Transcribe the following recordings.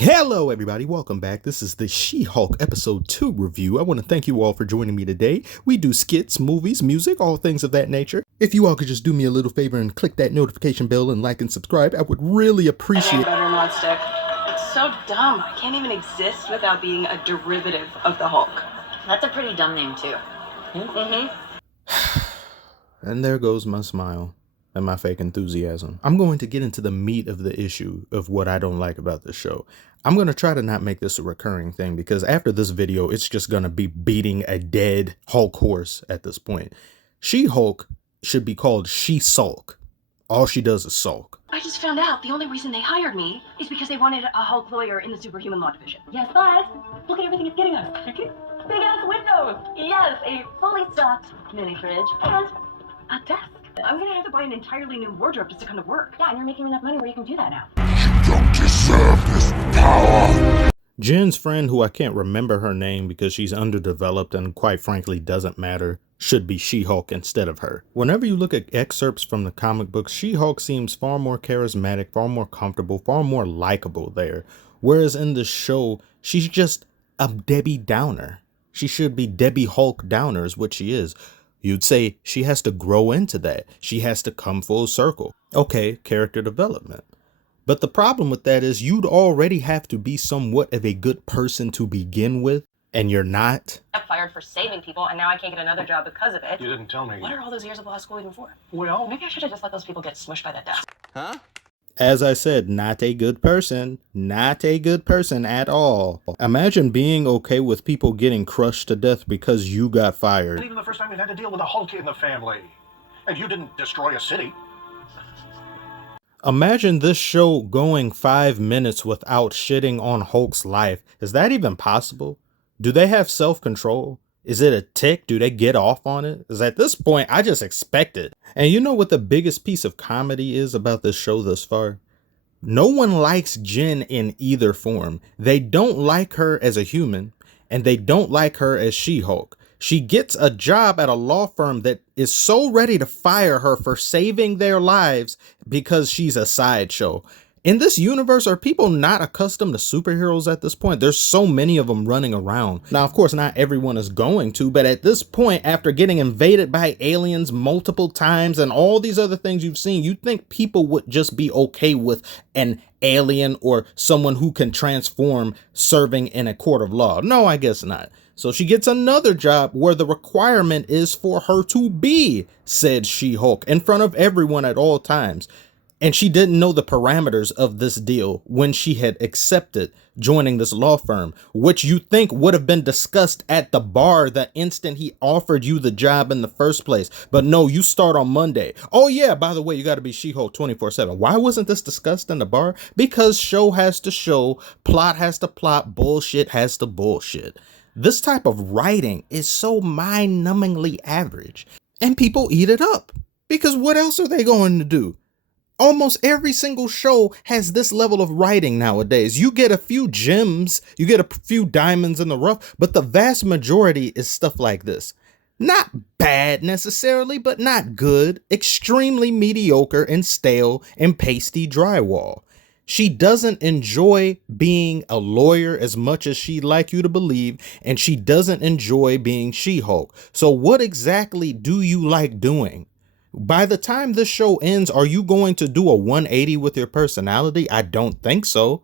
Hello everybody, welcome back. This is the She-Hulk episode 2 review. I want to thank you all for joining me today. We do skits, movies, music, all things of that nature. If you all could just do me a little favor and click that notification bell and like and subscribe, I would really appreciate it. Butter not stick. It's so dumb. I can't even exist without being a derivative of the Hulk. That's a pretty dumb name too. And there goes my smile and my fake enthusiasm. I'm going to get into the meat of the issue of what I don't like about this show. I'm going to try to not make this a recurring thing because after this video, it's just going to be beating a dead Hulk horse at this point. She-Hulk should be called She-Sulk. All she does is sulk. I just found out the only reason they hired me is because they wanted a Hulk lawyer in the superhuman law division. Yes, but look at everything it's getting us. Big ass windows. Yes, a fully stocked mini fridge and a desk. I'm gonna have to buy an entirely new wardrobe just to come to work. Yeah, and you're making enough money where you can do that now. Don't deserve this power. Jen's friend, who I can't remember her name because she's underdeveloped and quite frankly doesn't matter, should be She-Hulk instead of her. Whenever you look at excerpts from the comic books, She-Hulk seems far more charismatic, far more comfortable, far more likable there. Whereas in the show, she's just a Debbie Downer. She should be Debbie Hulk Downer is what she is. You'd say she has to grow into that. She has to come full circle. Okay, character development. But the problem with that is you'd already have to be somewhat of a good person to begin with, and you're not. I got fired for saving people, and now I can't get another job because of it. You didn't tell me. What are all those years of law school even for? Well, Maybe I should have just let those people get smushed by that desk. As I said, not a good person. Not a good person at all. Imagine being okay with people getting crushed to death because you got fired. even the first time you had to deal with a Hulk in the family. And you didn't destroy a city. Imagine this show going 5 minutes without shitting on Hulk's life. Is that even possible? Do they have self-control? Is it a tick? Do they get off on it? Because at this point, I just expect it. And you know what the biggest piece of comedy is about this show thus far? No one likes Jen in either form. They don't like her as a human, and they don't like her as She-Hulk. She gets a job at a law firm that is so ready to fire her for saving their lives because she's a sideshow. In this universe, are people not accustomed to superheroes at this point? There's so many of them running around. Now, of course, not everyone is going to, but at this point, after getting invaded by aliens multiple times and all these other things you've seen, you'd think people would just be okay with an alien or someone who can transform serving in a court of law. No, I guess not. So she gets another job where the requirement is for her to be said She-Hulk in front of everyone at all times. And she didn't know the parameters of this deal when she had accepted joining this law firm, which you think would have been discussed at the bar the instant he offered you the job in the first place. But no, you start on Monday. Oh yeah, by the way, you got to be She-Hulk 24/7. Why wasn't this discussed in the bar? Because show has to show, plot has to plot, bullshit has to bullshit. This type of writing is so mind-numbingly average. And people eat it up. Because what else are they going to do? Almost every single show has this level of writing nowadays. You get a few gems, you get a few diamonds in the rough, but the vast majority is stuff like this. Not bad necessarily, but not good. Extremely mediocre and stale and pasty drywall. She doesn't enjoy being a lawyer as much as she'd like you to believe, and she doesn't enjoy being She-Hulk. So what exactly do you like doing? By the time this show ends, are you going to do a 180 with your personality? I don't think so.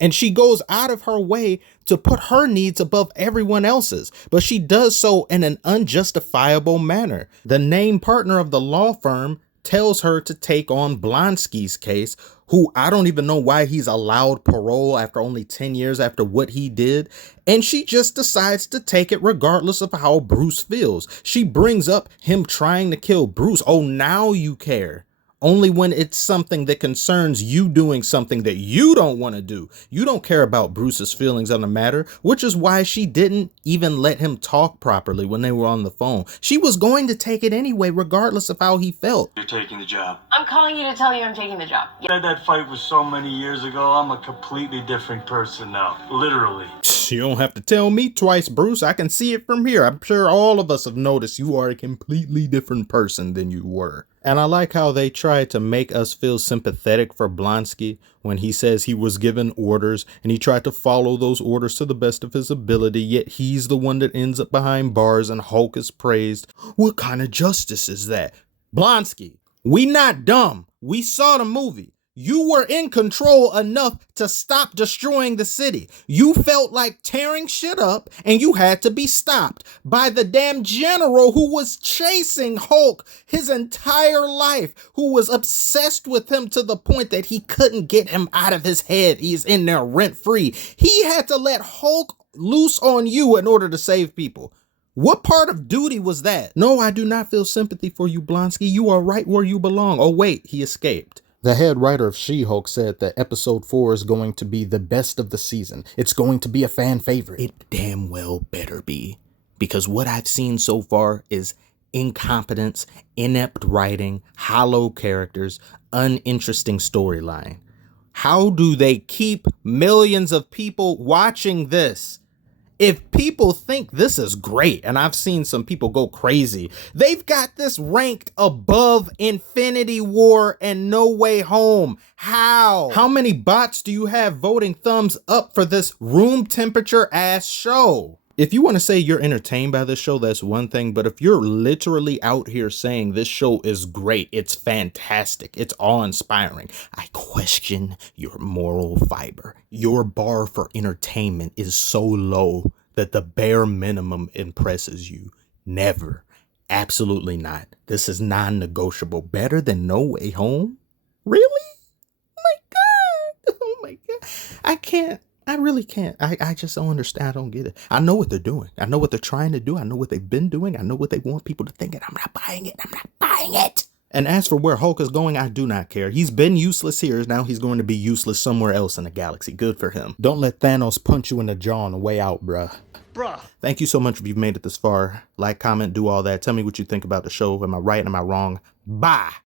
And she goes out of her way to put her needs above everyone else's, but she does so in an unjustifiable manner. The named partner of the law firm tells her to take on Blonsky's case, who I don't even know why he's allowed parole after only 10 years after what he did. And she just decides to take it regardless of how Bruce feels. She brings up him trying to kill Bruce. Oh, now you care. Only when it's something that concerns you doing something that you don't want to do. You don't care about Bruce's feelings on the matter, which is why she didn't even let him talk properly when they were on the phone. She was going to take it anyway, regardless of how he felt. You're taking the job. I'm calling you to tell you I'm taking the job. That fight was so many years ago. I'm a completely different person now. Literally. You don't have to tell me twice, Bruce. I can see it from here. I'm sure all of us have noticed you are a completely different person than you were. And I like how they try to make us feel sympathetic for Blonsky when he says he was given orders and he tried to follow those orders to the best of his ability, yet he's the one that ends up behind bars and Hulk is praised. What kind of justice is that? Blonsky, we not dumb. We saw the movie. You were in control enough to stop destroying the city. You felt like tearing shit up and you had to be stopped by the damn general who was chasing Hulk his entire life, who was obsessed with him to the point that he couldn't get him out of his head. He's in there rent free. He had to let Hulk loose on you in order to save people. What part of duty was that? No, I do not feel sympathy for you, Blonsky. You are right where you belong. Oh, wait, he escaped. The head writer of She-Hulk said that episode 4 is going to be the best of the season. It's going to be a fan favorite. It damn well better be. Because what I've seen so far is incompetence, inept writing, hollow characters, uninteresting storyline. How do they keep millions of people watching this? If people think this is great, and I've seen some people go crazy, they've got this ranked above Infinity War and No Way Home. How? How many bots do you have voting thumbs up for this room temperature ass show? If you want to say you're entertained by this show, that's one thing. But if you're literally out here saying this show is great, it's fantastic, it's awe-inspiring, I question your moral fiber. Your bar for entertainment is so low that the bare minimum impresses you. Never. Absolutely not. This is non-negotiable. Better than No Way Home? Really? Oh my God. Oh my God. I really can't. I just don't understand. I don't get it. I know what they're doing. I know what they're trying to do. I know what they've been doing. I know what they want people to think, and I'm not buying it. I'm not buying it. And as for where Hulk is going, I do not care. He's been useless here. Now he's going to be useless somewhere else in the galaxy. Good for him. Don't let Thanos punch you in the jaw on the way out, bruh. Thank you so much if you've made it this far. Like, comment, do all that. Tell me what you think about the show. Am I right? Am I wrong? Bye.